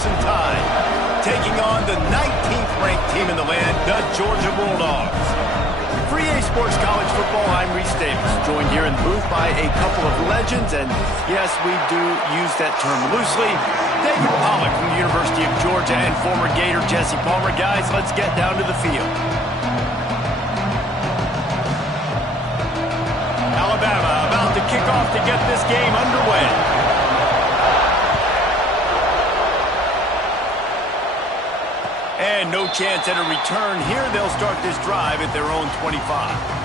Crimson Tide, taking on the 19th ranked team in the land, the Georgia Bulldogs. For EA Sports College Football, I'm Reese Davis, joined here in the booth by a couple of legends, and yes, we do use that term loosely. David Pollack from the University of Georgia and former Gator Jesse Palmer. Guys, let's get down to the field. Alabama about to kick off to get this game underway. And no chance at a return here. They'll start this drive at their own 25.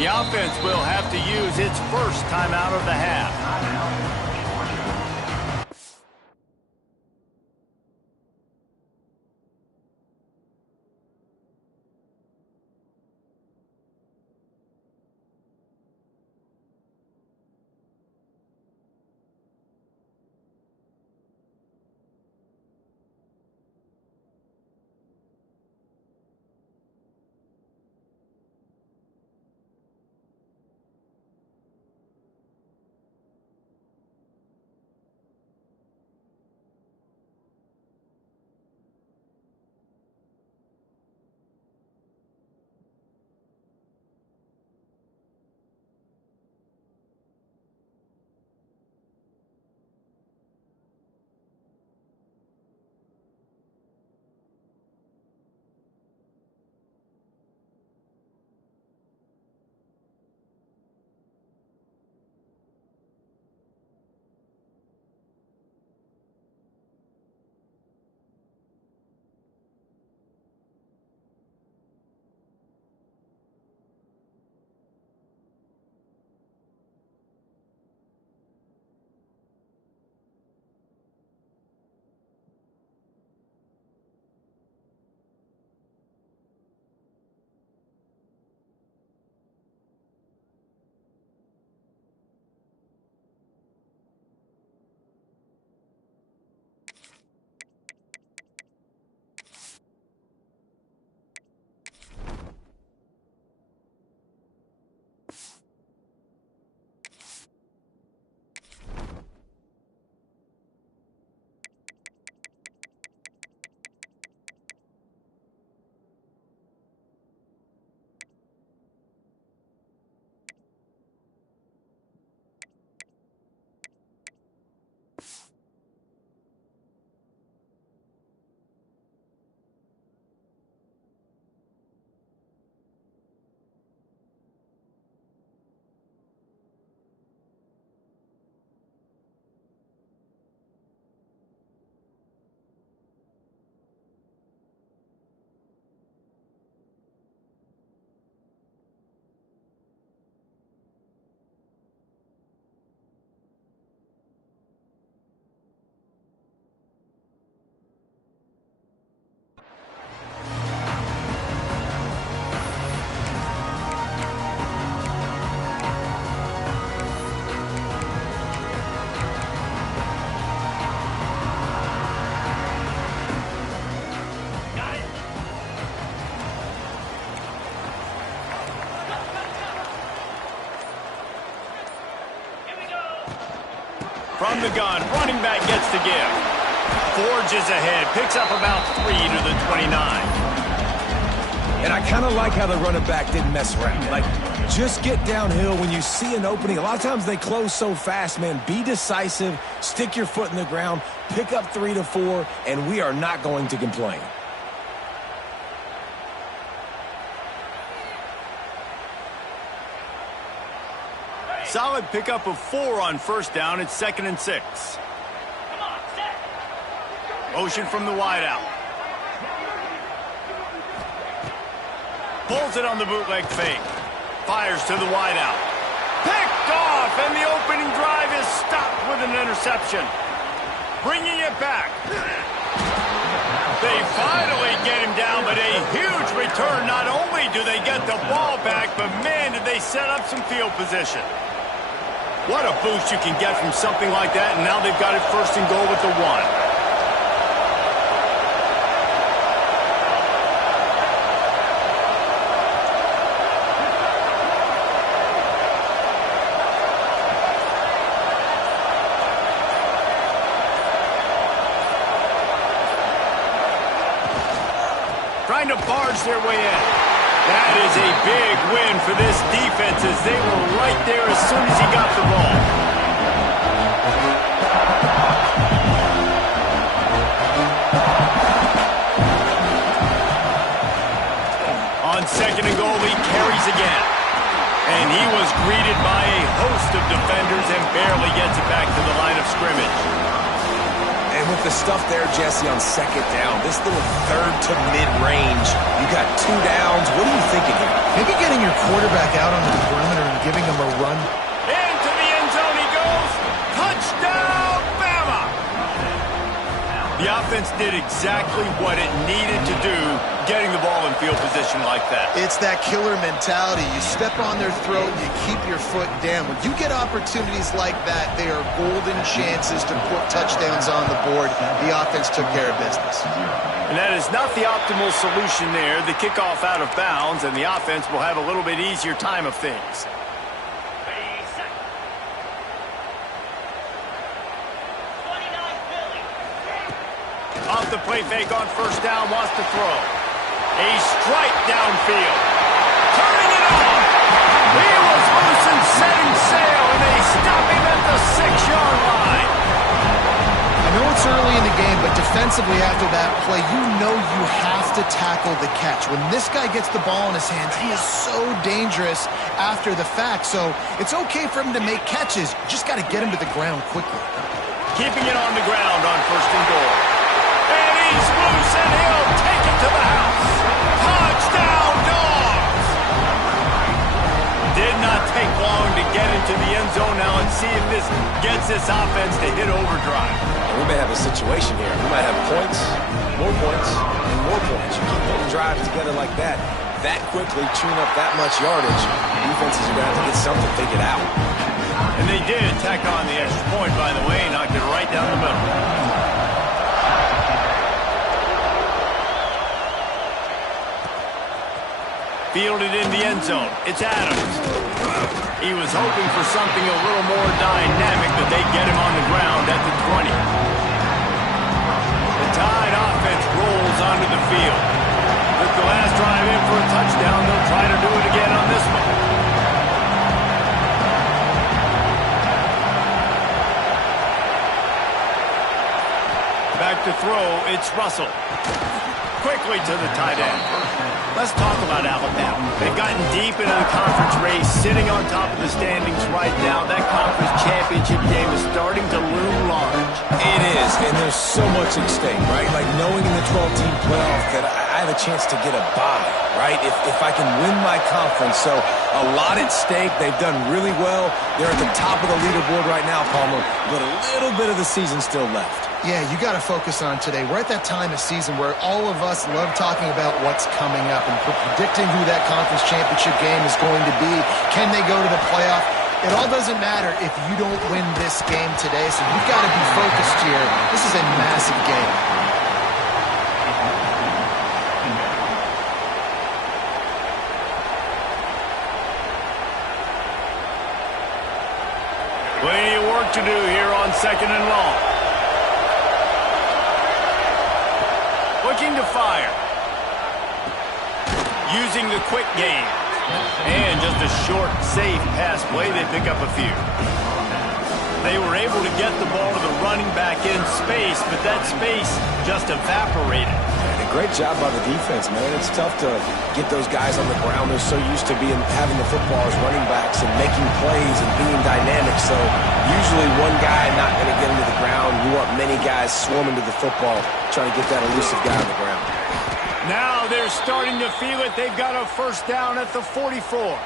The offense will have to use its first timeout of the half. From the gun, running back gets to give. Forges ahead, picks up about 3 to the 29. And I kind of like how the running back didn't mess around. Like, just get downhill when you see an opening. A lot of times they close so fast, man. Be decisive, stick your foot in the ground, pick up 3 to 4, and we are not going to complain. Solid pickup of 4 on first down. It's 2nd and 6. Motion from the wideout. Pulls it on the bootleg fake. Fires to the wideout. Picked off, and the opening drive is stopped with an interception. Bringing it back. They finally get him down, but a huge return. Not only do they get the ball back, back, but man, did they set up some field position. What a boost you can get from something like that, and now they've got it first and goal with the 1. Trying to barge their way in. That is a big win for this defense as they were right there as soon as he got the ball. On second and goal, he carries again. And he was greeted by a host of defenders and barely gets it back to the line of scrimmage. And with the stuff there, Jesse, on second down, this little third to mid-range, you got 2 downs. What are you thinking here? Maybe getting your quarterback out onto the perimeter and giving him a run. Into the end zone he goes. Touchdown, Bama! The offense did exactly what it needed to do, getting the ball in field position like that. It's that killer mentality. You step on their throat, you keep your foot down. When you get opportunities like that, they are golden chances to put touchdowns on the board. The offense took care of business. And that is not the optimal solution there. The kickoff out of bounds, and the offense will have a little bit easier time of things. Off the play fake on first down, wants to throw. A strike downfield. Turning it on. He was loose and setting sail, and they stop him at the 6-yard line. I know it's early in the game, but defensively after that play, you know you have to tackle the catch. When this guy gets the ball in his hands, he is so dangerous after the fact. So it's okay for him to make catches. Just got to get him to the ground quickly. Keeping it on the ground on first and goal. And he's loose, and he'll take it to the house. Touchdown, Dogs! Did not take long to get into the end zone. Now let's see if this gets this offense to hit overdrive. We may have a situation here. We might have points, and more points. You keep putting drives together like that quickly, tune up that much yardage, defenses are going to have to get something figured out. And they did tack on the extra point, by the way, knocked it right down the middle. Fielded in the end zone. It's Adams. He was hoping for something a little more dynamic, but they get him on the ground at the 20. The Tide offense rolls onto the field. With the last drive in for a touchdown, they'll try to do it again on this one. Back to throw, it's Russell. Quickly to the tight end. Let's talk about Alabama. They've gotten deep into the conference race, sitting on top of the standings right now. That conference championship game is starting to loom large. It is, and there's so much at stake, right? Like knowing in the 12-team playoff that I have a chance to get a bye, right? If I can win my conference. So a lot at stake. They've done really well. They're at the top of the leaderboard right now, Palmer, but a little bit of the season still left. Yeah, you got to focus on today. We're at that time of season where all of us love talking about what's coming up and predicting who that conference championship game is going to be. Can they go to the playoff? It all doesn't matter if you don't win this game today, so you've got to be focused here. This is a massive game. Plenty of work to do here on second and long. Looking to fire. Using the quick game. And just a short, safe pass play. They pick up a few. They were able to get the ball to the running back in space, but that space just evaporated. And a great job by the defense, man. It's tough to get those guys on the ground. They're so used to having the football as running backs and making plays and being dynamic. So usually one guy not going to get into the ground. You want many guys swarming to the football, trying to get that elusive guy on the ground. Now they're starting to feel it. They've got a first down at the 44.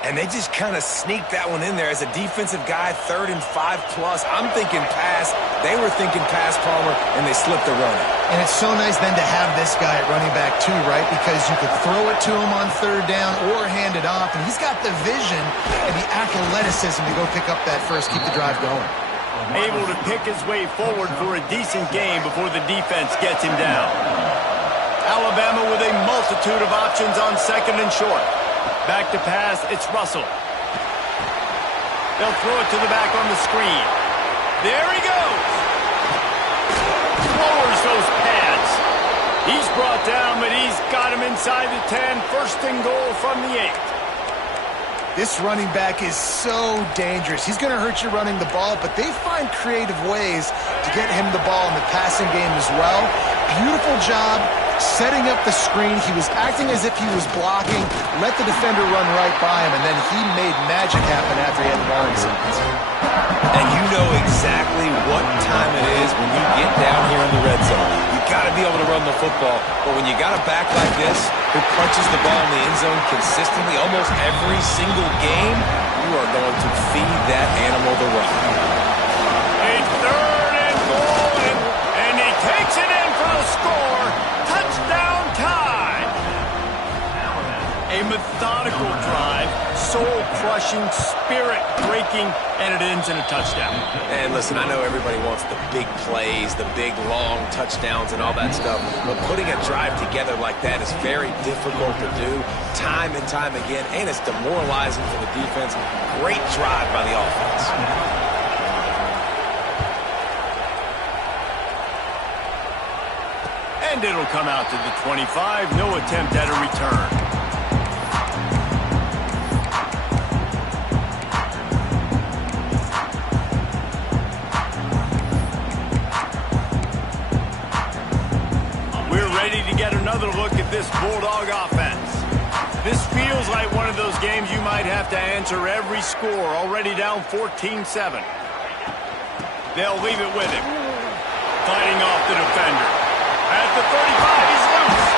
And they just kind of sneaked that one in there. As a defensive guy, 3rd and 5+. I'm thinking pass. They were thinking pass, Palmer, and they slipped the running. And it's so nice then to have this guy at running back too, right? Because you could throw it to him on 3rd down or hand it off. And he's got the vision and the athleticism to go pick up that first, keep the drive going. Able to pick his way forward for a decent game before the defense gets him down. Alabama with a multitude of options on 2nd and short. Back to pass, it's Russell. They'll throw it to the back on the screen. There he goes. Lowers those pads. He's brought down, but he's got him inside the 10. 1st and goal from the 8. This running back is so dangerous. He's going to hurt you running the ball, but they find creative ways to get him the ball in the passing game as well. Beautiful job setting up the screen. He was acting as if he was blocking, let the defender run right by him, and then he made magic happen after he had the ball in his hands. And you know exactly what time it is when you get down here in the red zone. You got to be able to run the football, but when you got a back like this who punches the ball in the end zone consistently almost every single game, you are going to feed that animal the rock. A 3rd and goal, and he takes it in for the score. Touchdown time. A methodical drive, soul-crushing, spirit-breaking, and it ends in a touchdown. And listen, I know everybody wants the big plays, the big, long touchdowns and all that stuff, but putting a drive together like that is very difficult to do time and time again, and it's demoralizing for the defense. Great drive by the offense. And it'll come out to the 25. No attempt at a return. We're ready to get another look at this Bulldog offense. This feels like one of those games you might have to answer every score. Already down 14-7. They'll leave it with him. Fighting off the defender. At the 35, he's loose.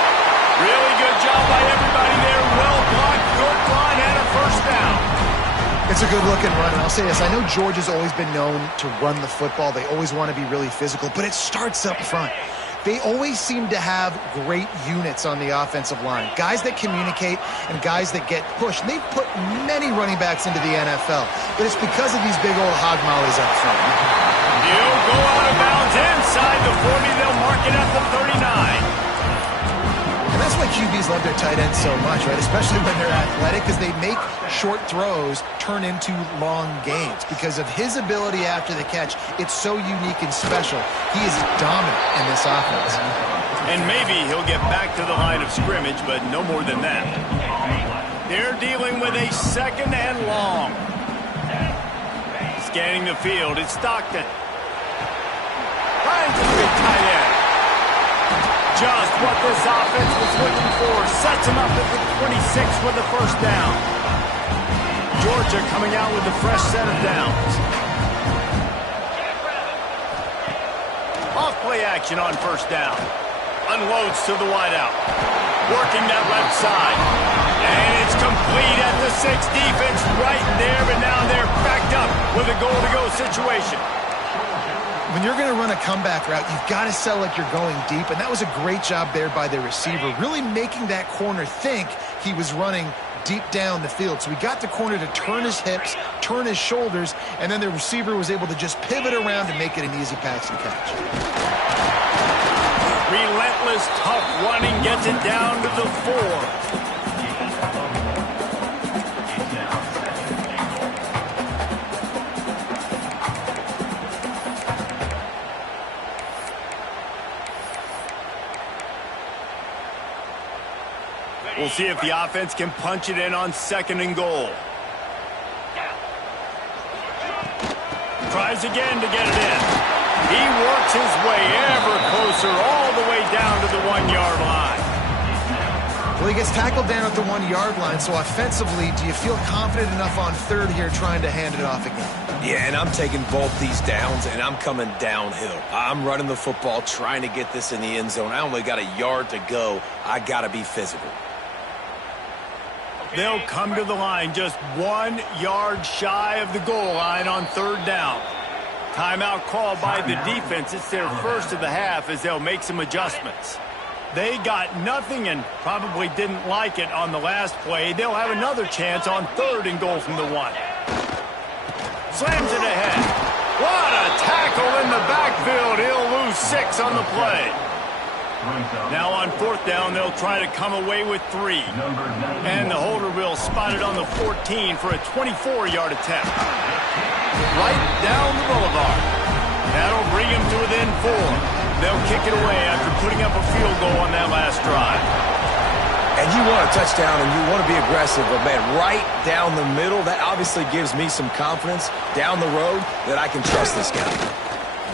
Really good job by everybody there. Well blocked, good run, and a 1st down. It's a good-looking run, and I'll say this. I know Georgia's always been known to run the football. They always want to be really physical, but it starts up front. They always seem to have great units on the offensive line. Guys that communicate and guys that get pushed. And they've put many running backs into the NFL, but it's because of these big old hog mollies up front. He'll go out of bounds inside the 40. They'll mark it at the 39. And that's why QBs love their tight ends so much, right? Especially when they're athletic, because they make short throws turn into long gains. Because of his ability after the catch, it's so unique and special. He is dominant in this offense. And maybe he'll get back to the line of scrimmage, but no more than that. They're dealing with a 2nd and long. Scanning the field, it's Stockton. Finds a big tight end. Just what this offense was looking for. Sets him up at the 26 with the 1st down. Georgia coming out with a fresh set of downs. Off play action on 1st down. Unloads to the wideout. Working that left side. And it's complete at the 6. Defense right there, but now they're backed up with a goal-to-go situation. When you're going to run a comeback route, you've got to sell like you're going deep, and that was a great job there by the receiver, really making that corner think he was running deep down the field. So he got the corner to turn his hips, turn his shoulders, and then the receiver was able to just pivot around and make it an easy pass and catch. Relentless, tough running gets it down to the 4. We'll see if the offense can punch it in on 2nd and goal. Tries again to get it in. He works his way ever closer all the way down to the 1-yard line. Well, he gets tackled down at the 1-yard line, so offensively, do you feel confident enough on 3rd here trying to hand it off again? Yeah, and I'm taking both these downs, and I'm coming downhill. I'm running the football, trying to get this in the end zone. I only got a yard to go. I got to be physical. They'll come to the line just 1 yard shy of the goal line on third down. Timeout called by the defense. It's their first of the half as they'll make some adjustments. They got nothing and probably didn't like it on the last play. They'll have another chance on third and goal from the 1. Slams it ahead. What a tackle in the backfield. He'll lose 6 on the play. Now on fourth down, they'll try to come away with 3. And the holder will spot it on the 14 for a 24-yard attempt. Right down the boulevard. That'll bring him to within 4. They'll kick it away after putting up a field goal on that last drive. And you want a touchdown and you want to be aggressive, but man, right down the middle, that obviously gives me some confidence down the road that I can trust this guy.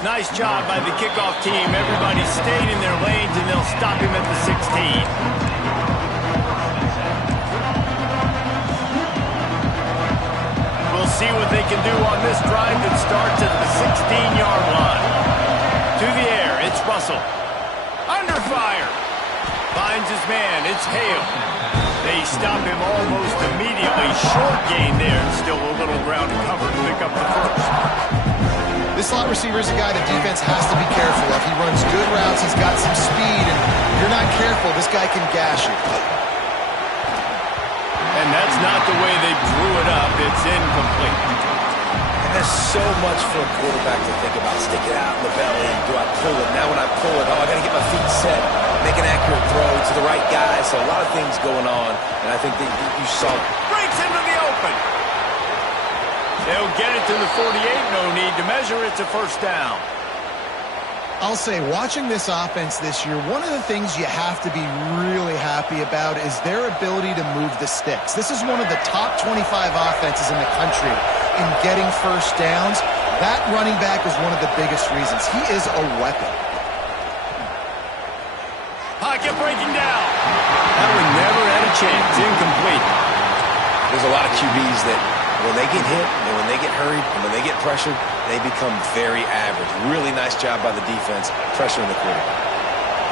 Nice job by the kickoff team. Everybody stayed in their lanes, and they'll stop him at the 16. We'll see what they can do on this drive that starts at the 16-yard line. To the air, it's Russell. Under fire. Finds his man. It's Hale. They stop him almost immediately. Short gain there, and still a little ground to cover to pick up the first. This slot receiver is a guy the defense has to be careful of. He runs good routes. He's got some speed, and if you're not careful, this guy can gash you. And that's not the way they drew it up. It's incomplete. And there's so much for a quarterback to think about. Stick it out in the belly. Do I pull it? Now when I pull it, I got to get my feet set. Make an accurate throw to the right guy. So a lot of things going on, and I think that you saw. Breaks into the open. They'll get it to the 48. No need to measure. It's a first down. I'll say, watching this offense this year, one of the things you have to be really happy about is their ability to move the sticks. This is one of the top 25 offenses in the country in getting first downs. That running back is one of the biggest reasons. He is a weapon. Pocket breaking down. That one never had a chance. Incomplete. There's a lot of QBs that when they get hit and when they get hurried and when they get pressured, they become very average. Really nice job by the defense pressuring the quarterback.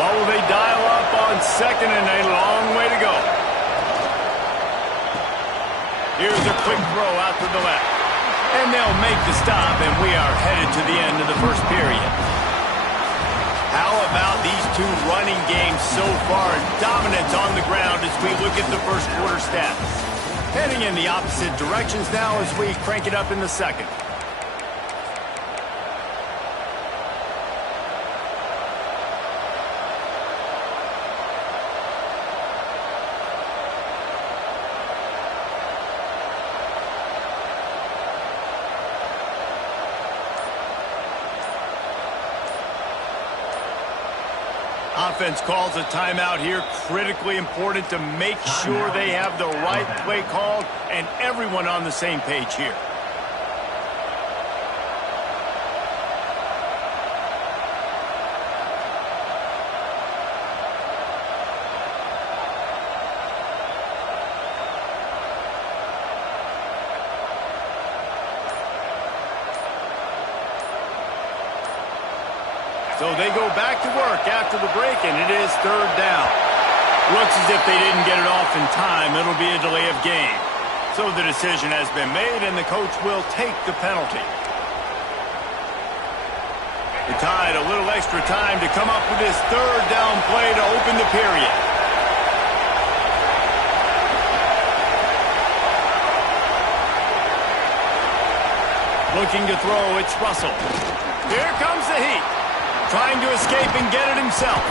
What will they dial up on second and a long way to go? Here's a quick throw out to the left. And they'll make the stop, and we are headed to the end of the first period. How about these two running games so far? Dominance on the ground as we look at the first quarter stats. Heading in the opposite directions now as we crank it up in the second. Offense calls a timeout here. Critically important to make sure they have the right play called and everyone on the same page here. So they go back to work after the break, and it is third down. Looks as if they didn't get it off in time. It'll be a delay of game. So the decision has been made, and the coach will take the penalty. The Tide a little extra time to come up with this third down play to open the period. Looking to throw, it's Russell. Here comes the heat. Trying to escape and get it himself.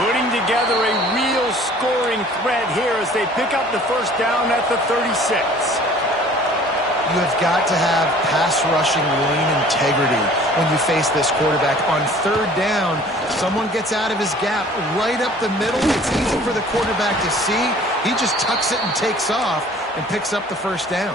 Putting together a real scoring threat here as they pick up the first down at the 36. You have got to have pass rushing lane integrity when you face this quarterback. On third down, someone gets out of his gap right up the middle. It's easy for the quarterback to see. He just tucks it and takes off and picks up the first down.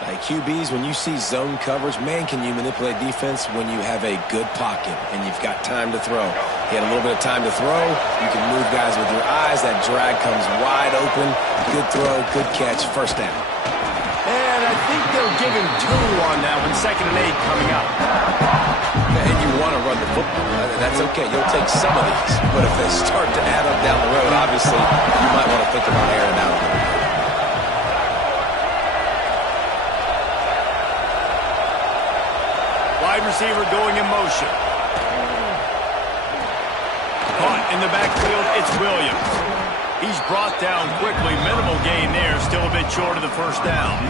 Like QBs, when you see zone coverage, man, can you manipulate defense when you have a good pocket and you've got time to throw. He had a little bit of time to throw. You can move guys with your eyes. That drag comes wide open. Good throw, good catch, first down. And I think they'll give him 2 on that one. 2nd and 8 coming up. And you want to run the football. That's okay. You'll take some of these. But if they start to add up down the road, obviously, you might want to think about airing out. wide receiver going in motion. Caught in the backfield, it's Williams. He's brought down quickly. Minimal gain there. Still a bit short of the first down.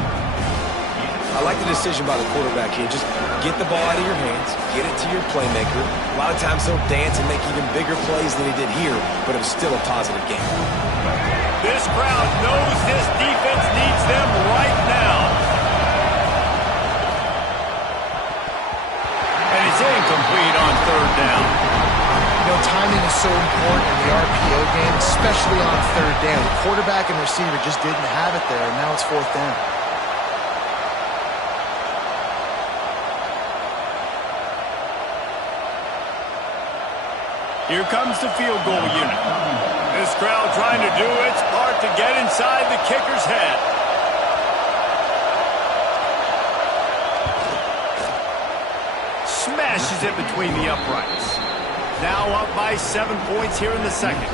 I like the decision by the quarterback here. Just get the ball out of your hands, get it to your playmaker. A lot of times he'll dance and make even bigger plays than he did here, but it was still a positive game. This crowd knows this defense needs them right now. And it's incomplete on third down. You know, timing is so important in the RPO game, especially on third down. The quarterback and receiver just didn't have it there, and now it's fourth down. Here comes the field goal unit. This crowd trying to do its part to get inside the kicker's head. Smashes it between the uprights. Now up by 7 points here in the second.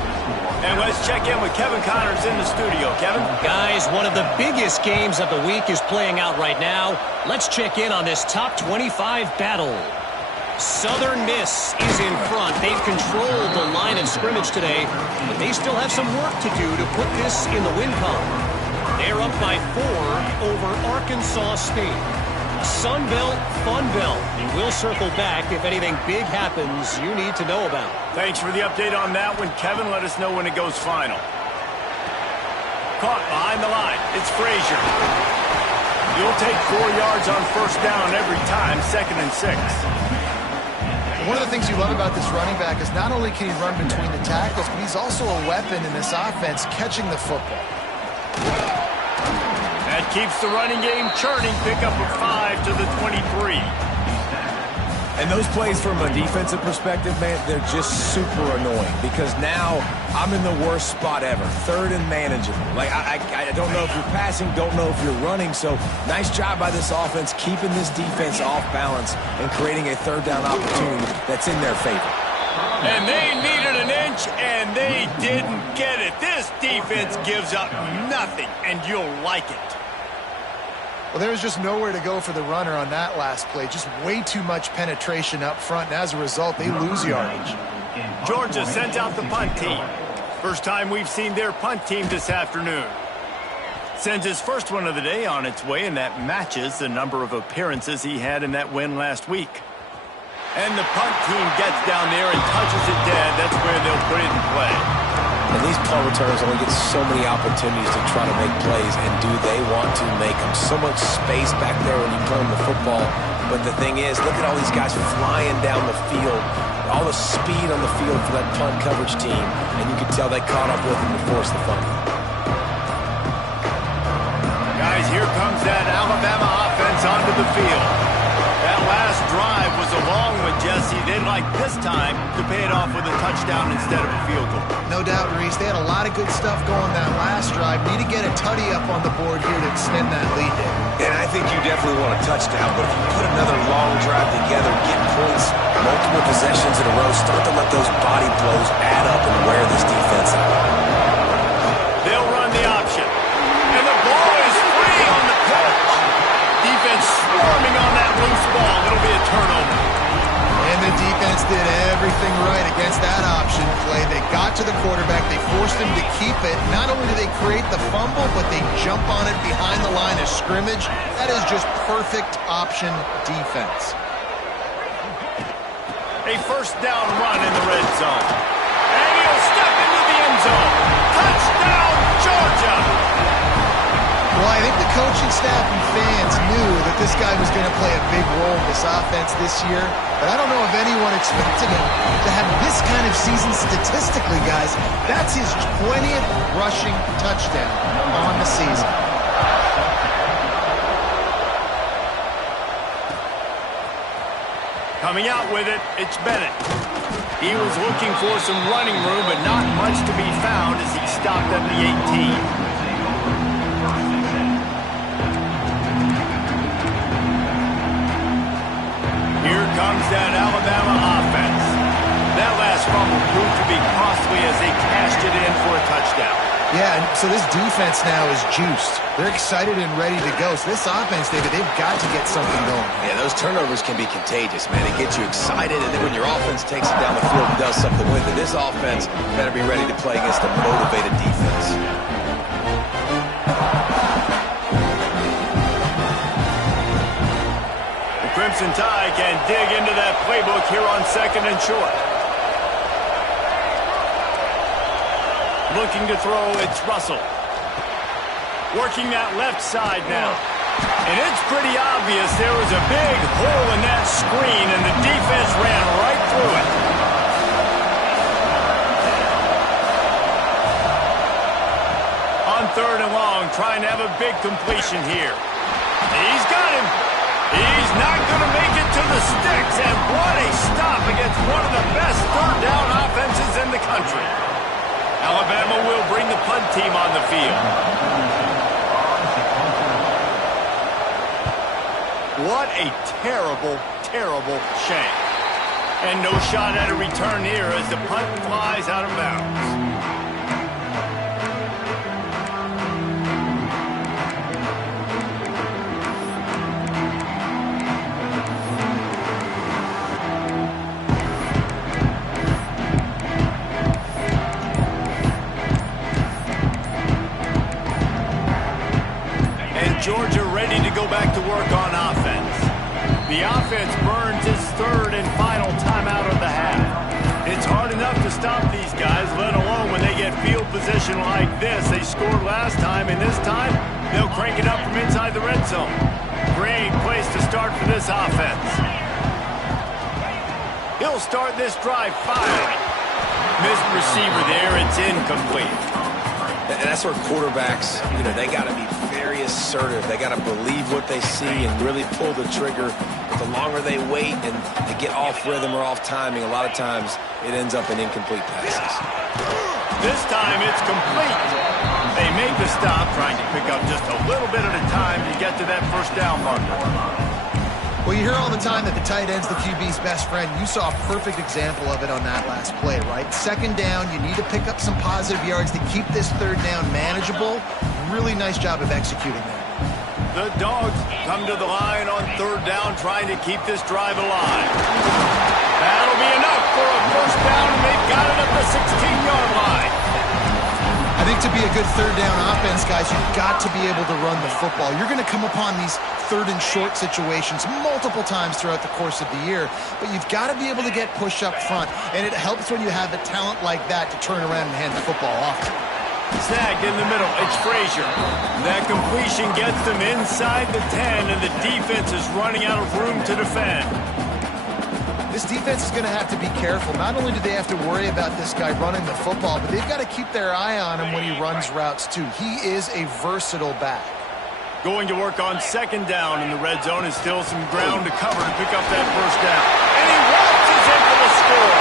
And let's check in with Kevin Connors in the studio. Kevin? Guys, one of the biggest games of the week is playing out right now. Let's check in on this top 25 battle. Southern Miss is in front. They've controlled the line of scrimmage today, but they still have some work to do to put this in the win column. They're up by 4 over Arkansas State. Sun Belt, Fun Belt, and we'll circle back if anything big happens you need to know about. Thanks for the update on that one, Kevin. Let us know when it goes final. Caught behind the line. It's Frazier. You'll take 4 yards on first down every time, 2nd and 6. One of the things you love about this running back is not only can he run between the tackles, but he's also a weapon in this offense catching the football. That keeps the running game churning. Pick up a 5 to the 23. And those plays from a defensive perspective, man, they're just super annoying because now I'm in the worst spot ever, 3rd and manageable. Like, I don't know if you're passing, don't know if you're running, so nice job by this offense keeping this defense off balance and creating a 3rd down opportunity that's in their favor. And they needed an inch, and they didn't get it. This defense gives up nothing, and you'll like it. Well, there was just nowhere to go for the runner on that last play. Just way too much penetration up front, and as a result, they lose yardage. Georgia sends out the punt team. First time we've seen their punt team this afternoon. Sends his first one of the day on its way, and that matches the number of appearances he had in that win last week. And the punt team gets down there and touches it dead. That's where they'll put it in play. And these punt returners only get so many opportunities to try to make plays, and do they want to make them? So much space back there when you play them the football. But the thing is, look at all these guys flying down the field, all the speed on the field for that punt coverage team, and you can tell they caught up with them to force the fumble. Guys, here comes that Alabama offense onto the field. That last drive was a long one, Jesse. They'd like this time to pay it off with a touchdown instead of a field goal. No doubt, Reese. They had a lot of good stuff going that last drive. Need to get a tutty up on the board here to extend that lead there. And I think you definitely want a touchdown, but if you put another long drive together, get points, multiple possessions in a row, start to let those body blows add up and wear this defense out. They'll run the option. And the ball is free on the pitch. Defense swarming on that loose ball. It'll be a turnover. And the defense did everything right against that option play. They got to the quarterback. They forced him to keep it. Not only do they create the fumble, but they jump on it behind the line of scrimmage. That is just perfect option defense. A first down run in the red zone. And he'll step into the end zone. Touchdown, Georgia! Well, I think the coaching staff and fans knew that this guy was going to play a big role in this offense this year, but I don't know if anyone expected him to have this kind of season statistically, guys. That's his 20th rushing touchdown on the season. Coming out with it, it's Bennett. He was looking for some running room, but not much to be found as he stopped at the 18. Here comes that Alabama offense. That last fumble proved to be costly as they cashed it in for a touchdown. Yeah, and so this defense now is juiced. They're excited and ready to go. So this offense, David, they've got to get something going. Yeah, those turnovers can be contagious, man. It gets you excited, and then when your offense takes it down the field and does something with it, this offense better be ready to play against a motivated defense. The Crimson Tide can dig into that playbook here on 2nd and short. Looking to throw, it's Russell. Working that left side now. And it's pretty obvious there was a big hole in that screen, and the defense ran right through it. On 3rd and long, trying to have a big completion here. He's got him. He's not going to make it to the sticks, and what a stop against one of the best 3rd down offenses in the country. Alabama will bring the punt team on the field. What a terrible, terrible shame. And no shot at a return here as the punt flies out of bounds. Georgia ready to go back to work on offense. The offense burns its 3rd and final timeout of the half. It's hard enough to stop these guys, let alone when they get field position like this. They scored last time, and this time they'll crank it up from inside the red zone. Great place to start for this offense. He'll start this drive firing. Missed receiver there, it's incomplete. And that's where quarterbacks, they got to be very assertive. They got to believe what they see and really pull the trigger. The longer they wait and they get off rhythm or off timing, a lot of times it ends up in incomplete passes. This time it's complete. They make the stop, trying to pick up just a little bit at a time to get to that 1st down marker. Well, you hear all the time that the tight end's the QB's best friend. You saw a perfect example of it on that last play, right? 2nd down, you need to pick up some positive yards to keep this 3rd down manageable. Really nice job of executing that. The Dogs come to the line on 3rd down, trying to keep this drive alive. That'll be enough for a 1st down, and they've got it at the 16-yard line. I think to be a good 3rd down offense, guys, you've got to be able to run the football. You're going to come upon these 3rd and short situations multiple times throughout the course of the year, but you've got to be able to get push up front, and it helps when you have a talent like that to turn around and hand the football off. Snagged in the middle, it's Frazier. That completion gets them inside the 10, and the defense is running out of room to defend. This defense is going to have to be careful. Not only do they have to worry about this guy running the football, but they've got to keep their eye on him when he runs routes too. He is a versatile back. Going to work on 2nd down in the red zone, and still some ground to cover to pick up that 1st down. And he waltzes in for the score.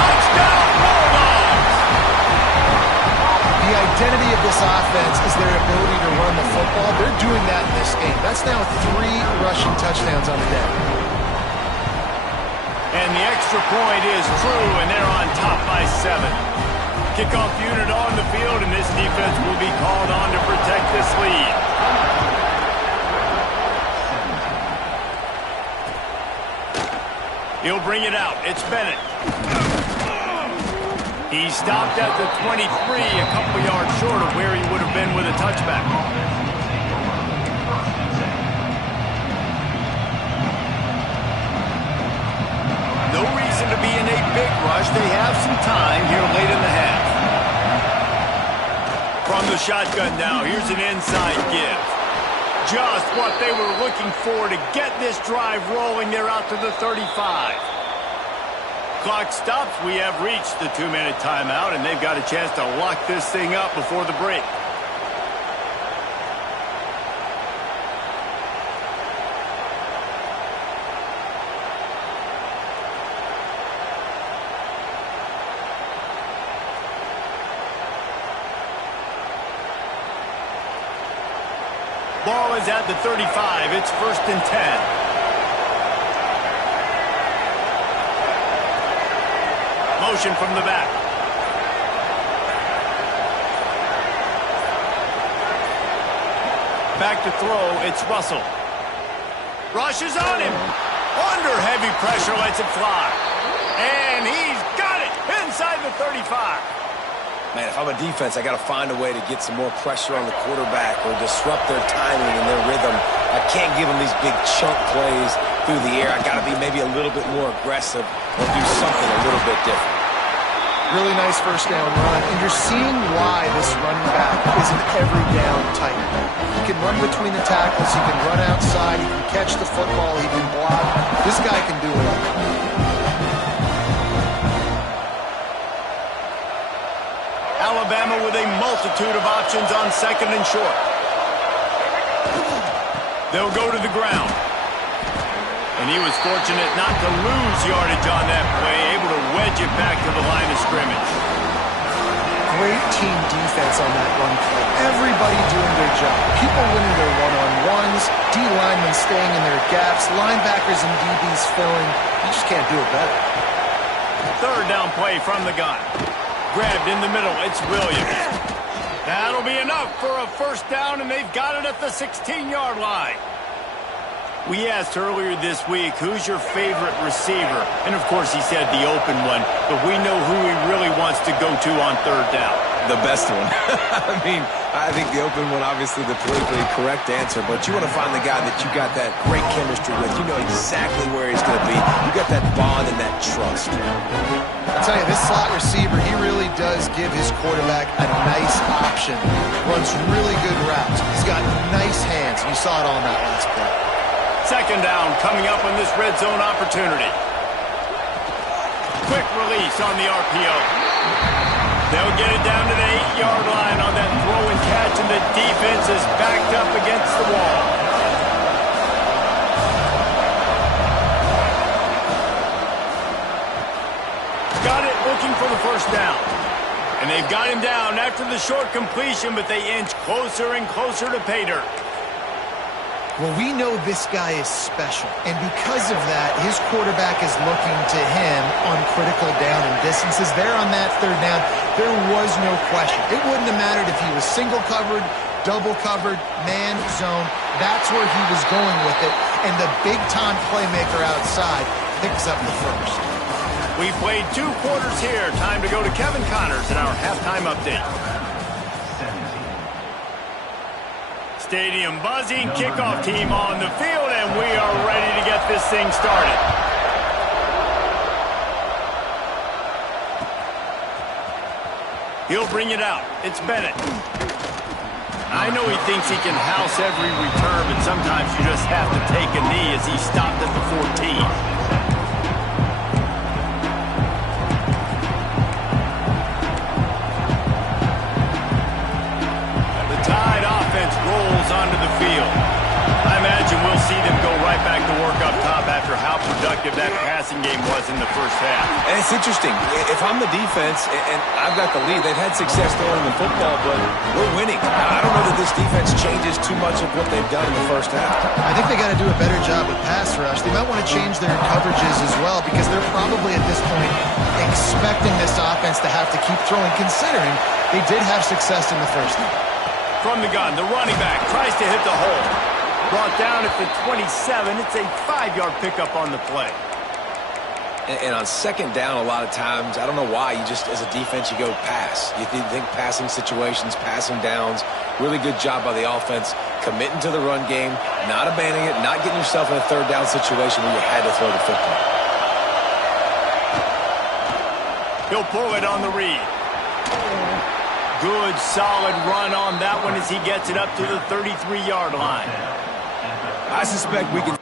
Touchdown, Bulldogs! The identity of this offense is their ability to run the football. They're doing that in this game. That's now 3 rushing touchdowns on the day. And the extra point is true, and they're on top by 7. Kickoff unit on the field, and this defense will be called on to protect this lead. He'll bring it out. It's Bennett. He stopped at the 23, a couple yards short of where he would have been with a touchback. No reason to be in a big rush. They have some time here late in the half. From the shotgun now, here's an inside give. Just what they were looking for to get this drive rolling. They're out to the 35. Clock stops. We have reached the 2-minute timeout, and they've got a chance to lock this thing up before the break. Ball is at the 35. It's 1st and 10. Motion from the back. Back to throw, it's Russell. Rushes on him. Under heavy pressure, lets it fly. And he's got it inside the 35. Man, if I'm a defense, I got to find a way to get some more pressure on the quarterback or disrupt their timing and their rhythm. I can't give them these big chunk plays through the air. I got to be maybe a little bit more aggressive or do something a little bit different. Really nice first down run, and you're seeing why this running back is an every down type. He can run between the tackles, he can run outside, he can catch the football, he can block. This guy can do it all. Alabama with a multitude of options on second and short. They'll go to the ground. And he was fortunate not to lose yardage on that play, able to wedge it back to the line of scrimmage. Great team defense on that run play. Everybody doing their job. People winning their one-on-ones, D linemen staying in their gaps, linebackers and DBs filling. You just can't do it better. Third down play from the gun. Grabbed in the middle, it's Williams. That'll be enough for a first down, and they've got it at the 16-yard line. We asked earlier this week, who's your favorite receiver? And, of course, he said the open one, but we know who he really wants to go to on third down. The best one. I think the open one, obviously the politically correct answer, but you want to find the guy that you got that great chemistry with. You know exactly where he's going to be. You got that bond and that trust. I'll tell you, this slot receiver, he really does give his quarterback a nice option. Runs really good routes. He's got nice hands. You saw it on that last play. Second down coming up on this red zone opportunity. Quick release on the RPO. They'll get it down to the 8-yard line on that throw and catch, and the defense is backed up against the wall. Got it, looking for the first down. And they've got him down after the short completion, but they inch closer and closer to pay dirt. Well, we know this guy is special, and because of that, his quarterback is looking to him on critical down and distances. There on that third down, there was no question. It wouldn't have mattered if he was single covered, double covered, man, zone. That's where he was going with it, and the big-time playmaker outside picks up the first. We played 2 quarters here. Time to go to Kevin Connors in our halftime update. Stadium buzzing, kickoff team on the field, and we are ready to get this thing started. He'll bring it out. It's Bennett. I know he thinks he can house every return, but sometimes you just have to take a knee as he stopped at the 14. Rolls onto the field. I imagine we'll see them go right back to work up top after how productive that passing game was in the first half. And it's interesting. If I'm the defense and I've got the lead, they've had success throwing the football, but we're winning. I don't know that this defense changes too much of what they've done in the first half. I think they got to do a better job with pass rush. They might want to change their coverages as well, because they're probably at this point expecting this offense to have to keep throwing, considering they did have success in the first half. From the gun, the running back tries to hit the hole. Brought down at the 27. It's a 5-yard pickup on the play. And on second down, a lot of times, I don't know why, you just, as a defense, you go pass. You think passing situations, passing downs. Really good job by the offense, committing to the run game, not abandoning it, not getting yourself in a third down situation where you had to throw the football. He'll pull it on the read. Good, solid run on that one as he gets it up to the 33-yard line. I suspect we can...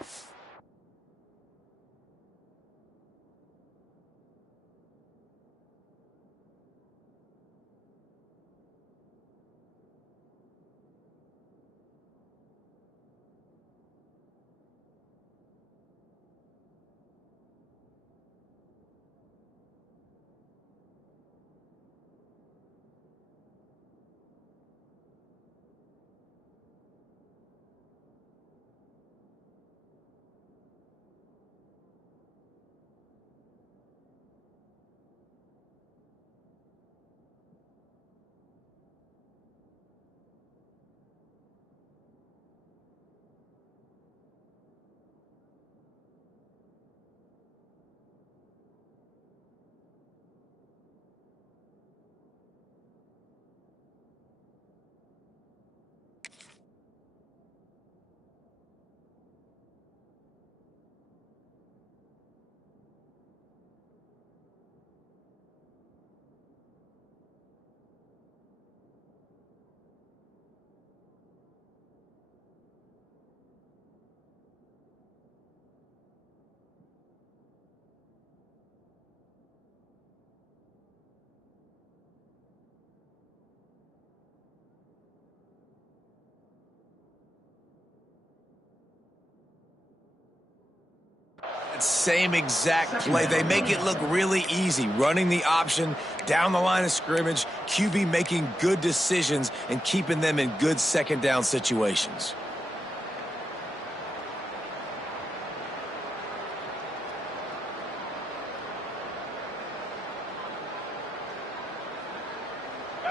that same exact play. They make it look really easy, running the option down the line of scrimmage, QB making good decisions and keeping them in good second down situations.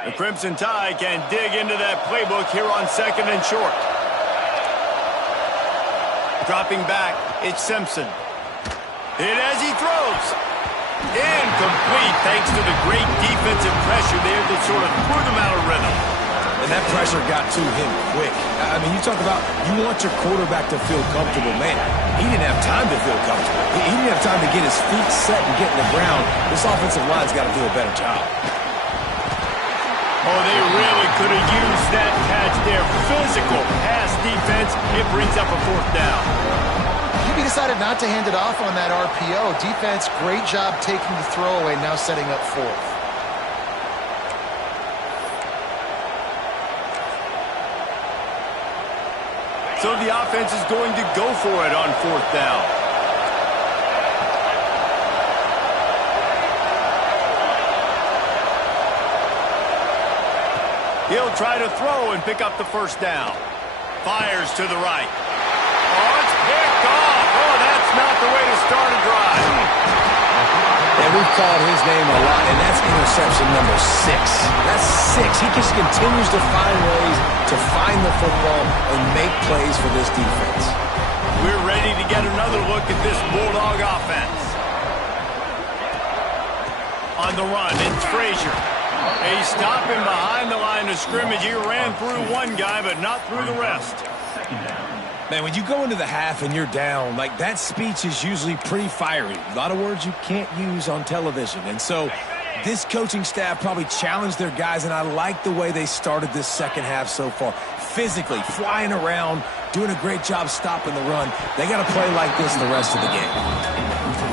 The Crimson Tide can dig into that playbook here on 2nd and short. Dropping back, it's Simpson. Hit as he throws. Incomplete thanks to the great defensive pressure there that sort of threw them out of rhythm. And that pressure got to him quick. I mean, you talk about you want your quarterback to feel comfortable. Man, he didn't have time to feel comfortable. He didn't have time to get his feet set and get in the ground. This offensive line's got to do a better job. Oh, they really could have used that catch there. Physical pass defense. It brings up a 4th down. QB decided not to hand it off on that RPO. Defense, great job taking the throwaway, now setting up 4th. So the offense is going to go for it on 4th down. He'll try to throw and pick up the 1st down. Fires to the right. Oh, it's picked off. Oh, that's not the way to start a drive. And we've called his name a lot, and that's interception number 6. That's 6. He just continues to find ways to find the football and make plays for this defense. We're ready to get another look at this Bulldog offense. On the run, it's Frazier. He's stopping behind the line of scrimmage. He ran through one guy, but not through the rest. Man, when you go into the half and you're down, like that speech is usually pretty fiery. A lot of words you can't use on television. And so this coaching staff probably challenged their guys, and I like the way they started this second half so far. Physically, flying around, doing a great job stopping the run. They got to play like this the rest of the game.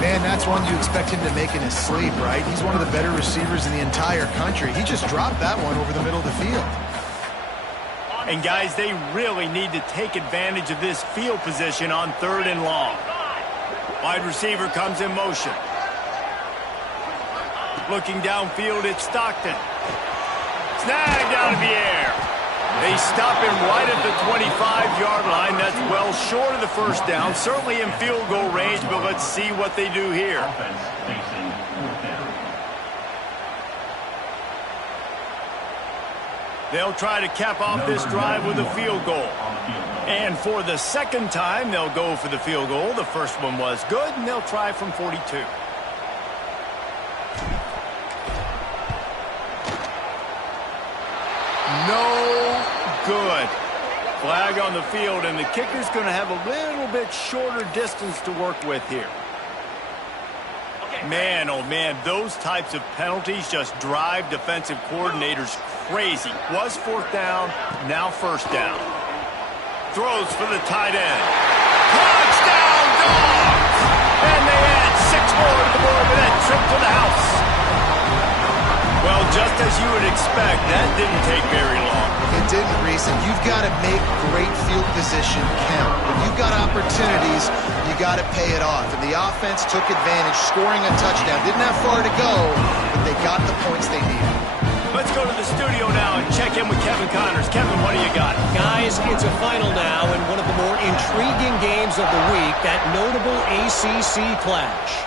Man, that's one you expect him to make in his sleep, right? He's one of the better receivers in the entire country. He just dropped that one over the middle of the field. And guys, they really need to take advantage of this field position on 3rd and long. Wide receiver comes in motion. Looking downfield, it's Stockton. Snagged out of the air. They stop him right at the 25-yard line. That's well short of the 1st down. Certainly in field goal range, but let's see what they do here. They'll try to cap off this drive with a field goal. And for the 2nd time, they'll go for the field goal. The first one was good, and they'll try from 42. No good. Flag on the field, and the kicker's going to have a little bit shorter distance to work with here. Man, oh man, those types of penalties just drive defensive coordinators crazy. Was 4th down, now 1st down. Throws for the tight end. Touchdown, Dogs! And they add 6 more to the board with that trip to the house. Well, just as you would expect, that didn't take very long. It didn't, Reese, and you've got to make great field position count. When you've got opportunities, you got to pay it off. And the offense took advantage, scoring a touchdown. Didn't have far to go, but they got the points they needed. Let's go to the studio now and check in with Kevin Connors. Kevin, what do you got? Guys, it's a final now in one of the more intriguing games of the week, that notable ACC clash.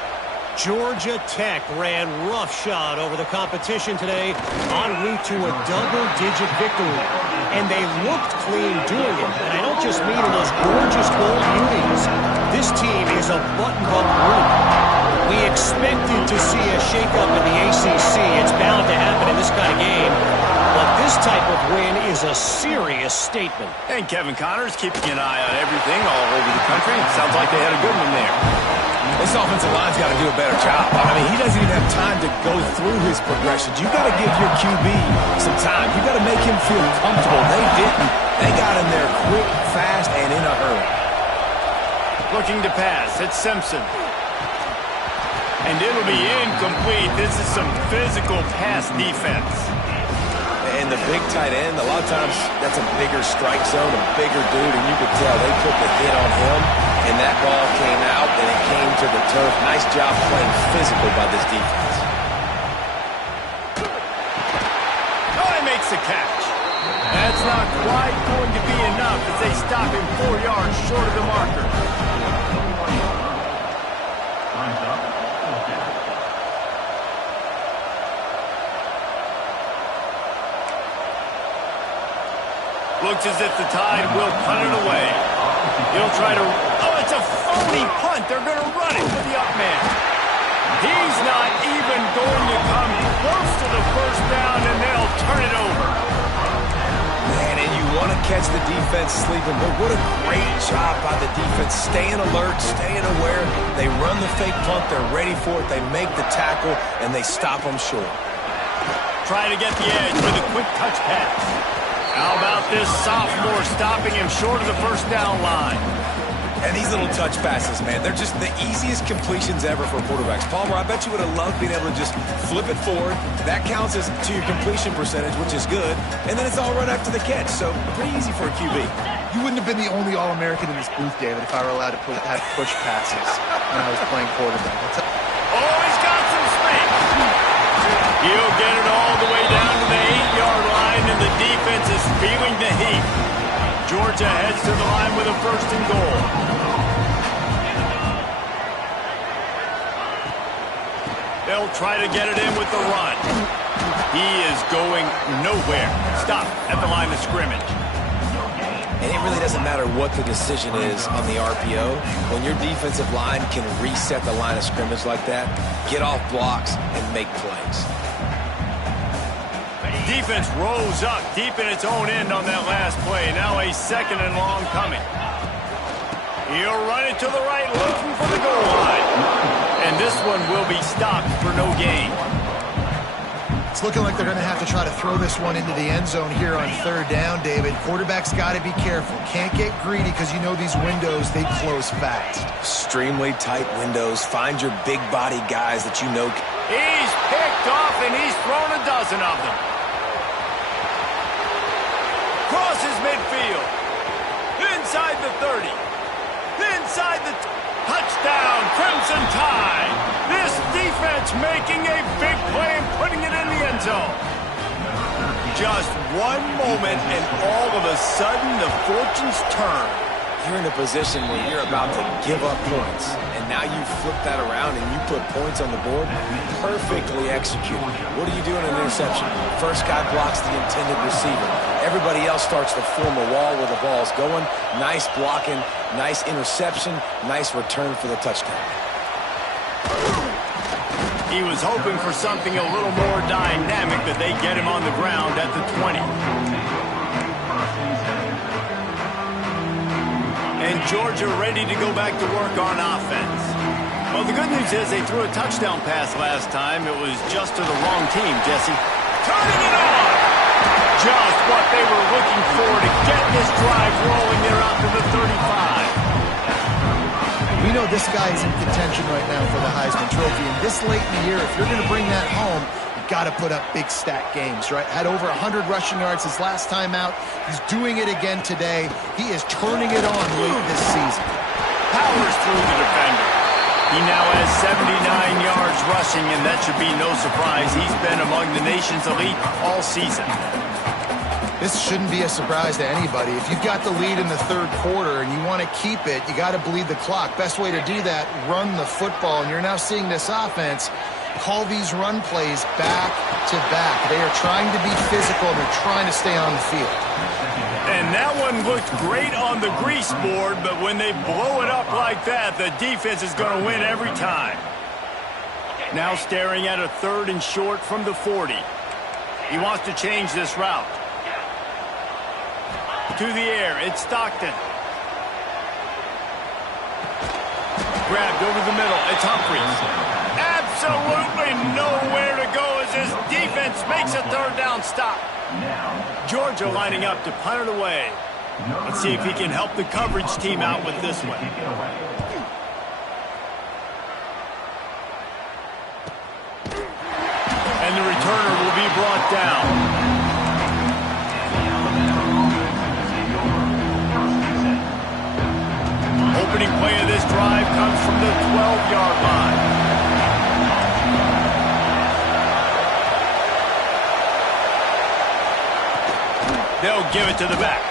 Georgia Tech ran roughshod over the competition today en route to a double-digit victory. And they looked clean doing it. And I don't just mean in those gorgeous gold unis. This team is a button-up group. We expected to see a shakeup in the ACC. It's bound to happen in this kind of game. But this type of win is a serious statement. And Kevin Connors keeping an eye on everything all over the country. Sounds like they had a good one there. This offensive line's got to do a better job. I mean, he doesn't even have time to go through his progressions. You got to give your QB some time. You got to make him feel comfortable. They didn't. They got in there quick, fast, and in a hurry. Looking to pass. It's Simpson. And it'll be incomplete. This is some physical pass defense. And the big tight end, a lot of times that's a bigger strike zone, a bigger dude, and you could tell they put the hit on him, and that ball came out, and it came to the turf. Nice job playing physical by this defense. Oh, he makes the catch. That's not quite going to be enough as they stop him 4 yards short of the marker. Looks as if the Tide will punt it away. He'll try to... Oh, it's a phony punt. They're going to run it for the up man. He's not even going to come close to the first down, and they'll turn it over. Man, and you want to catch the defense sleeping, but what a great job by the defense. Staying alert, staying aware. They run the fake punt. They're ready for it. They make the tackle, and they stop them short. Trying to get the edge with a quick touch pass. How about this sophomore stopping him short of the first down line? And these little touch passes, man, they're just the easiest completions ever for quarterbacks. Palmer, I bet you would have loved being able to just flip it forward. That counts as to your completion percentage, which is good. And then it's all run after the catch, so pretty easy for a QB. You wouldn't have been the only All-American in this booth, David, if I were allowed to have push passes when I was playing quarterback. Oh, he's got some space. He'll get it all the way down to the 8-yard line, and the defense is feeling the heat. Georgia heads to the line with a first and goal. They'll try to get it in with the run. He is going nowhere. Stop at the line of scrimmage. And it really doesn't matter what the decision is on the RPO. When your defensive line can reset the line of scrimmage like that, get off blocks and make plays. Defense rolls up deep in its own end on that last play. Now a second and long coming. He'll run it to the right, looking for the goal line. And this one will be stopped for no gain. It's looking like they're going to have to try to throw this one into the end zone here on third down, David. Quarterback's got to be careful. Can't get greedy because you know these windows, they close fast. Extremely tight windows. Find your big body guys that you know. He's picked off, and he's thrown a dozen of them. Crosses midfield. Inside the 30. Inside the... Touchdown, Crimson Tide. This defense making a big play and putting it in the end zone. Just one moment, and all of a sudden, the fortunes turn. You're in a position where you're about to give up points, and now you flip that around and you put points on the board. Perfectly executed. What do you do in an interception? First guy blocks the intended receiver. Everybody else starts to form a wall where the ball's going. Nice blocking, nice interception, nice return for the touchdown. He was hoping for something a little more dynamic, but they get him on the ground at the 20. And Georgia ready to go back to work on offense. Well, the good news is they threw a touchdown pass last time. It was just to the wrong team, Jesse. Turning it on! Just what they were looking for to get this drive rolling. They're out to the 35. We know this guy is in contention right now for the Heisman Trophy. And this late in the year, if you're going to bring that home, you've got to put up big stat games, right? Had over 100 rushing yards his last time out. He's doing it again today. He is turning it on late this season. Powers through the defender. He now has 79 yards rushing, and that should be no surprise. He's been among the nation's elite all season. This shouldn't be a surprise to anybody. If you've got the lead in the third quarter and you want to keep it, you got to bleed the clock. Best way to do that, run the football. And you're now seeing this offense call these run plays back to back. They are trying to be physical, and they're trying to stay on the field. And that one looked great on the grease board, but when they blow it up like that, the defense is going to win every time. Now staring at a third and short from the 40. He wants to change this route. To the air, it's Stockton. Grabbed over the middle, it's Humphries. Absolutely nowhere to go as this defense makes a third down stop. Georgia lining up to punt it away. Let's see if he can help the coverage team out with this one. And the returner will be brought down. drive comes from the 12-yard line. They'll give it to the back.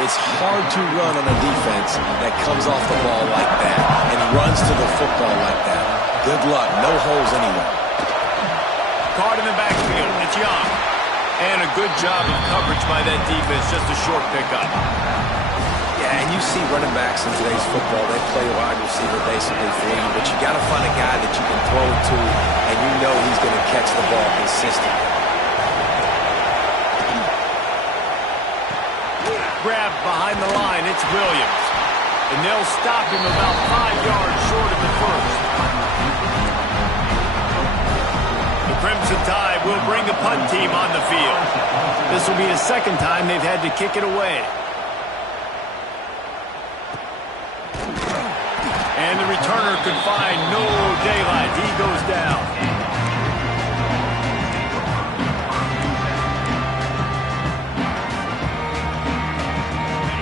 It's hard to run on a defense that comes off the ball like that and runs to the football like that. Good luck. No holes anywhere. Caught in the backfield. It's Young. And a good job of coverage by that defense. Just a short pickup. Yeah, and you see running backs in today's football, they play wide receiver basically for you, but you got to find a guy that you can throw it to, and you know he's going to catch the ball consistently. Grabbed behind the line, it's Williams. And they'll stop him about 5 yards short of the first. The Crimson Tide will bring the punt team on the field. This will be the second time they've had to kick it away. And the returner could find no daylight. He goes down.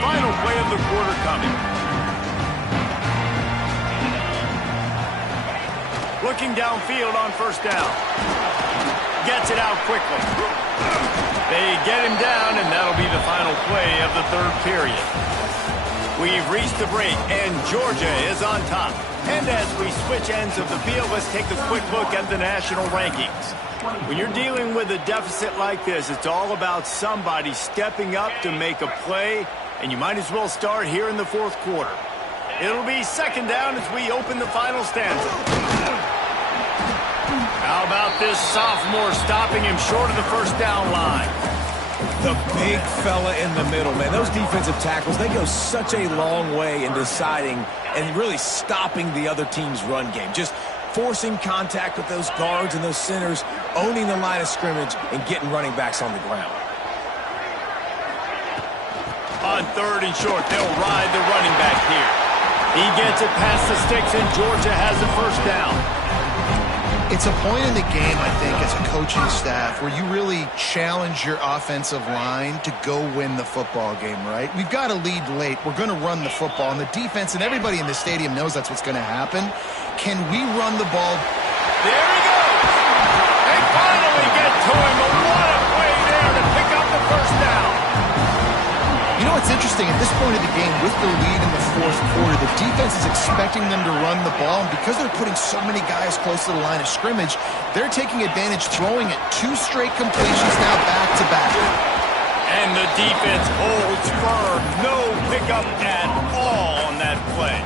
Final play of the quarter coming. Looking downfield on first down. Gets it out quickly. They get him down, and that'll be the final play of the third period. We've reached the break, and Georgia is on top. And as we switch ends of the field, let's take a quick look at the national rankings. When you're dealing with a deficit like this, it's all about somebody stepping up to make a play, and you might as well start here in the fourth quarter. It'll be second down as we open the final stanza. How about this sophomore stopping him short of the first down line? The big fella in the middle, man. Those defensive tackles, they go such a long way in deciding and really stopping the other team's run game. Just forcing contact with those guards and those centers, owning the line of scrimmage, and getting running backs on the ground. On third and short, they'll ride the running back here. He gets it past the sticks, and Georgia has the first down. It's a point in the game, I think, as a coaching staff where you really challenge your offensive line to go win the football game, right? We've got to lead late. We're going to run the football. And the defense and everybody in the stadium knows that's what's going to happen. Can we run the ball? There he goes. They finally get to him. But what a play there to pick up the first down. You know what's interesting? At this point of the game, with the lead in the fourth quarter, the defense is expecting them to run the ball. And because they're putting so many guys close to the line of scrimmage, they're taking advantage, throwing it 2 straight completions now back-to-back. And the defense holds firm. No pickup at all on that play.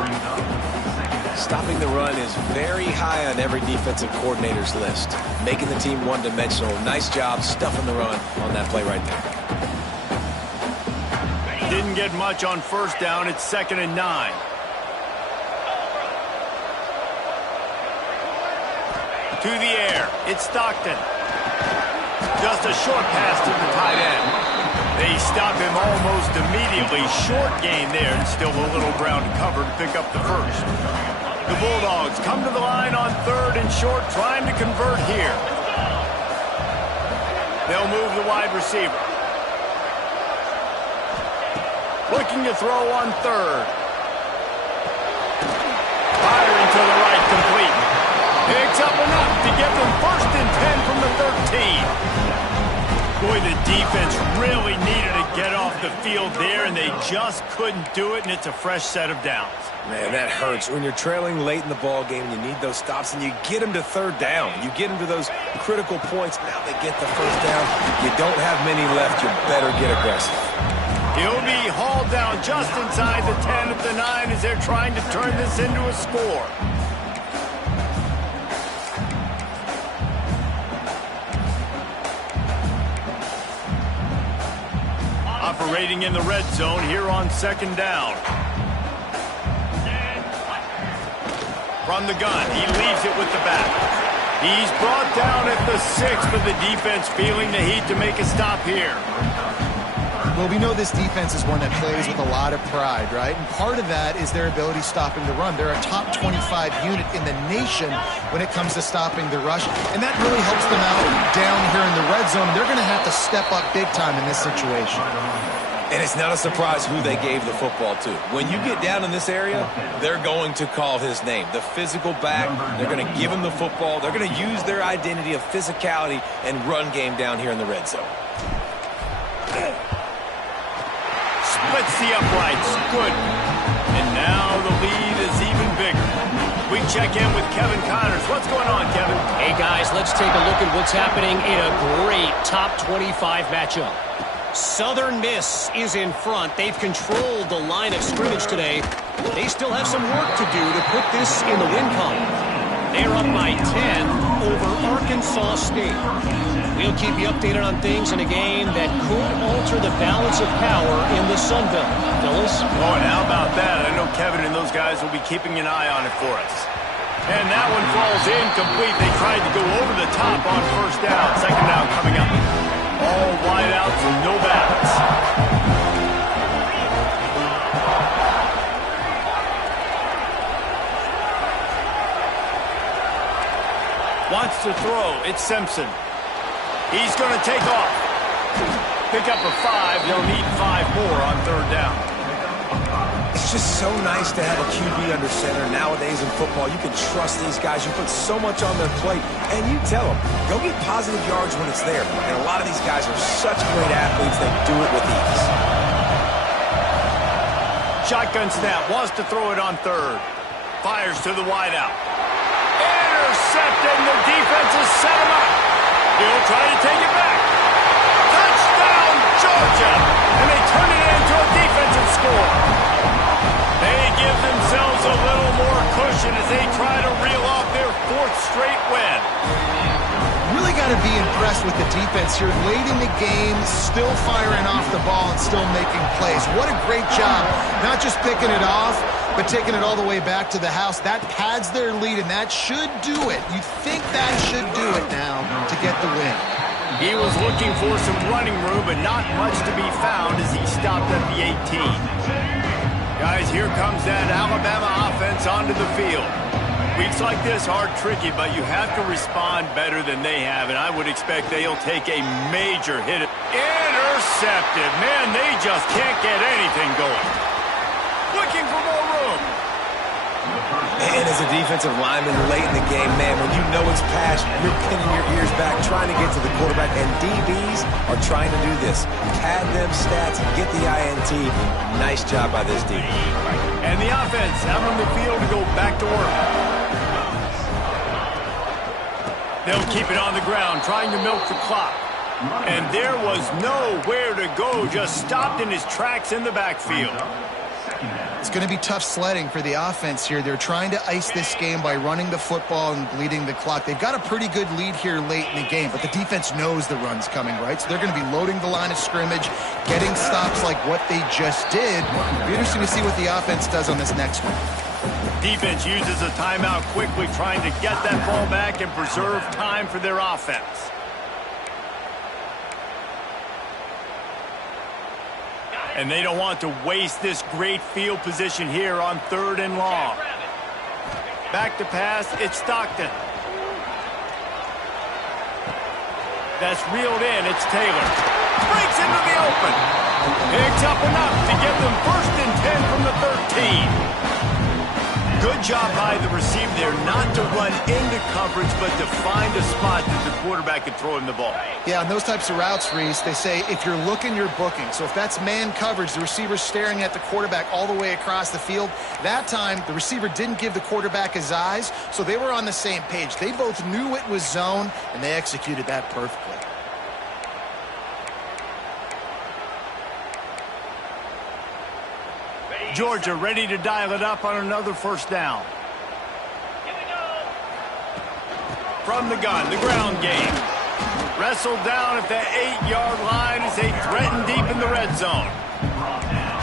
Stopping the run is very high on every defensive coordinator's list. Making the team one-dimensional. Nice job stuffing the run on that play right there. Didn't get much on first down. It's 2nd and 9. To the air. It's Stockton. Just a short pass to the tight end. They stop him almost immediately. Short gain there, and still a little ground cover to pick up the first. The Bulldogs come to the line on third and short, trying to convert here. They'll move the wide receiver. Looking to throw on third. Firing to the right, complete. Picks up enough to get them 1st and 10 from the 13. Boy, the defense really needed to get off the field there, and they just couldn't do it, and it's a fresh set of downs. Man, that hurts. When you're trailing late in the ball game, you need those stops, and you get them to third down. You get them to those critical points. Now they get the first down. You don't have many left. You better get aggressive. He'll be hauled down just inside the 10 at the 9 as they're trying to turn this into a score. Operating in the red zone here on 2nd down. From the gun, he leaves it with the back. He's brought down at the 6, but the defense feeling the heat to make a stop here. Well, we know this defense is one that plays with a lot of pride, right? And part of that is their ability stopping the run. They're a top 25 unit in the nation when it comes to stopping the rush. And that really helps them out down here in the red zone. They're going to have to step up big time in this situation. And it's not a surprise who they gave the football to. When you get down in this area, they're going to call his name. The physical back, they're going to give him the football. They're going to use their identity of physicality and run game down here in the red zone. Splits the uprights. Good. And now the lead is even bigger. We check in with Kevin Connors. What's going on, Kevin? Hey, guys, let's take a look at what's happening in a great top 25 matchup. Southern Miss is in front. They've controlled the line of scrimmage today. They still have some work to do to put this in the win column. They're up by 10 over Arkansas State. We'll keep you updated on things in a game that could alter the balance of power in the Sun Belt. Fellas? Oh, and how about that? I know Kevin and those guys will be keeping an eye on it for us. And that one falls incomplete. They tried to go over the top on first down. Second down coming up. All wide outs and no balance. Wants to throw. It's Simpson. He's going to take off. Pick up a 5. They'll need 5 more on third down. It's just so nice to have a QB under center. Nowadays in football, you can trust these guys. You put so much on their plate, and you tell them, go get positive yards when it's there. And a lot of these guys are such great athletes, they do it with ease. Shotgun snap. Wants to throw it on third. Fires to the wideout. Intercepted. The defense has set him up. He'll try to take it back. Touchdown, Georgia! And they turn it into a defensive score. They give themselves a little more cushion as they try to reel off their 4th straight win. Really got to be impressed with the defense here. Late in the game, still firing off the ball and still making plays. What a great job. Not just picking it off, but taking it all the way back to the house. That pads their lead, and that should do it. You think that should do it now to get the win. He was looking for some running room, but not much to be found as he stopped at the 18. Guys, here comes that Alabama offense onto the field. Weeks like this are tricky, but you have to respond better than they have, and I would expect they'll take a major hit. Intercepted. Man, they just can't get anything going. Looking for more room. And as a defensive lineman late in the game, man, when you know it's past, you're pinning your ears back, trying to get to the quarterback, and DBs are trying to do this. Pad them stats and get the INT. Nice job by this DB. And the offense out on the field to go back to work. They'll keep it on the ground, trying to milk the clock. And there was nowhere to go, just stopped in his tracks in the backfield. It's going to be tough sledding for the offense here. They're trying to ice this game by running the football and bleeding the clock. They've got a pretty good lead here late in the game, but the defense knows the run's coming, right? So they're going to be loading the line of scrimmage, getting stops like what they just did. It'll be interesting to see what the offense does on this next one. Defense uses a timeout quickly, trying to get that ball back and preserve time for their offense. And they don't want to waste this great field position here on 3rd and long. Back to pass, it's Stockton. That's reeled in, it's Taylor. Breaks into the open. Picks up enough to get them 1st and 10 from the 13. Good job by the receiver there, not to run into coverage, but to find a spot that the quarterback could throw him the ball. Yeah, on those types of routes, Reese, they say if you're looking, you're booking. So if that's man coverage, the receiver's staring at the quarterback all the way across the field. That time, the receiver didn't give the quarterback his eyes, so they were on the same page. They both knew it was zone, and they executed that perfectly. Georgia ready to dial it up on another 1st down. From the gun, the ground game. Wrestled down at the 8-yard line as they threaten deep in the red zone.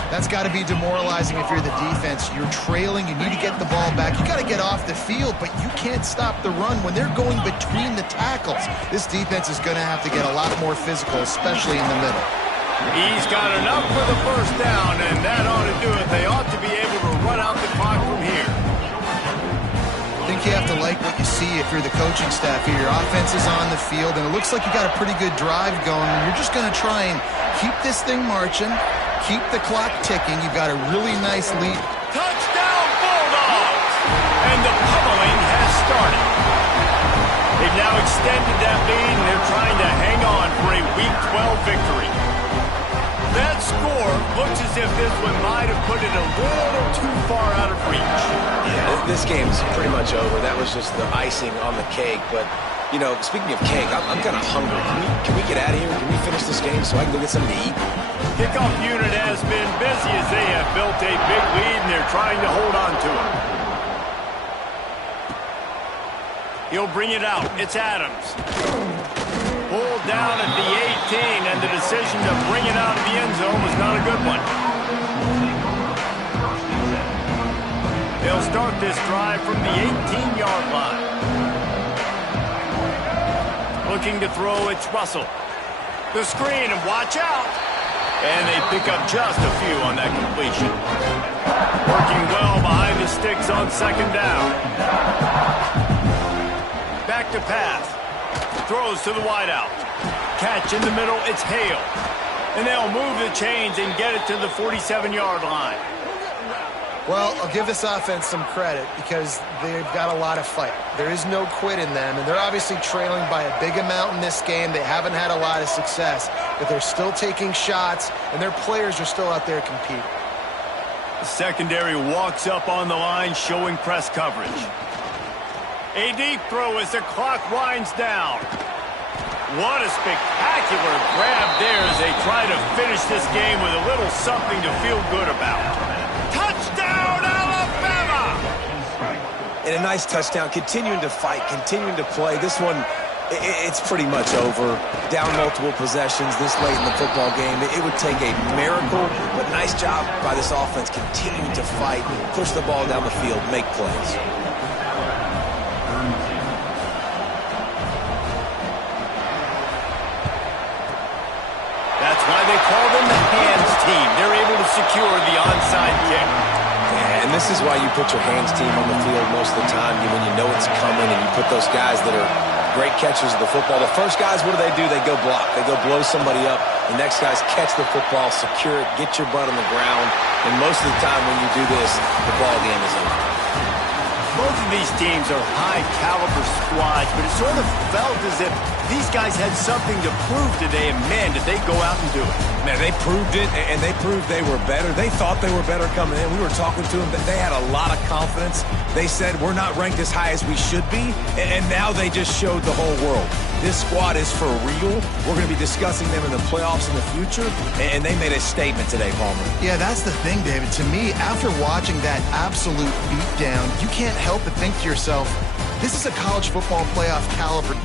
That's got to be demoralizing if you're the defense. You're trailing, you need to get the ball back. You got to get off the field, but you can't stop the run when they're going between the tackles. This defense is going to have to get a lot more physical, especially in the middle. He's got enough for the 1st down, and that ought to do it. They ought to be able to run out the clock from here. I think you have to like what you see if you're the coaching staff here. Your offense is on the field, and it looks like you got a pretty good drive going. And you're just going to try and keep this thing marching, keep the clock ticking. You've got a really nice lead. Touchdown, Bulldogs! And the pummeling has started. They've now extended that lead, and they're trying to hang on for a Week 12 victory. That score looks as if this one might have put it a little too far out of reach. Yeah, this game's pretty much over. That was just the icing on the cake. But, you know, speaking of cake, I'm kind of hungry. Can we get out of here? Can we finish this game so I can go get something to eat? Kickoff unit has been busy as they have built a big lead, and they're trying to hold on to it. He'll bring it out. It's Adams. Pulled down at the 18, and the decision to bring it out of the end zone was not a good one. They'll start this drive from the 18-yard line. Looking to throw, it's Russell. The screen, and watch out. And they pick up just a few on that completion. Working well behind the sticks on second down. Back to pass. Throws to the wideout. Catch in the middle, it's Hale. And they'll move the chains and get it to the 47-yard line. Well, I'll give this offense some credit because they've got a lot of fight. There is no quit in them, and they're obviously trailing by a big amount in this game. They haven't had a lot of success, but they're still taking shots, and their players are still out there competing. The secondary walks up on the line, showing press coverage. A deep throw as the clock winds down. What a spectacular grab there as they try to finish this game with a little something to feel good about. Touchdown, Alabama! And a nice touchdown, continuing to fight, continuing to play. This one, it's pretty much over. Down multiple possessions this late in the football game. It would take a miracle, but nice job by this offense continuing to fight, push the ball down the field, make plays. That's why they call them the hands team. They're able to secure the onside kick. Yeah, and this is why you put your hands team on the field most of the time when you know it's coming, and you put those guys that are great catchers of the football. The first guys, what do? They go block. They go blow somebody up. The next guys catch the football, secure it, get your butt on the ground. And most of the time when you do this, the ball game is over. Both of these teams are high-caliber squads, but it sort of felt as if these guys had something to prove today, and man, did they go out and do it. Man, they proved it, and they proved they were better. They thought they were better coming in. We were talking to them. They had a lot of confidence. They said, we're not ranked as high as we should be, and now they just showed the whole world. This squad is for real. We're going to be discussing them in the playoffs in the future, and they made a statement today, Palmer. Yeah, that's the thing, David. To me, after watching that absolute beatdown, you can't help but think to yourself, this is a college football playoff caliber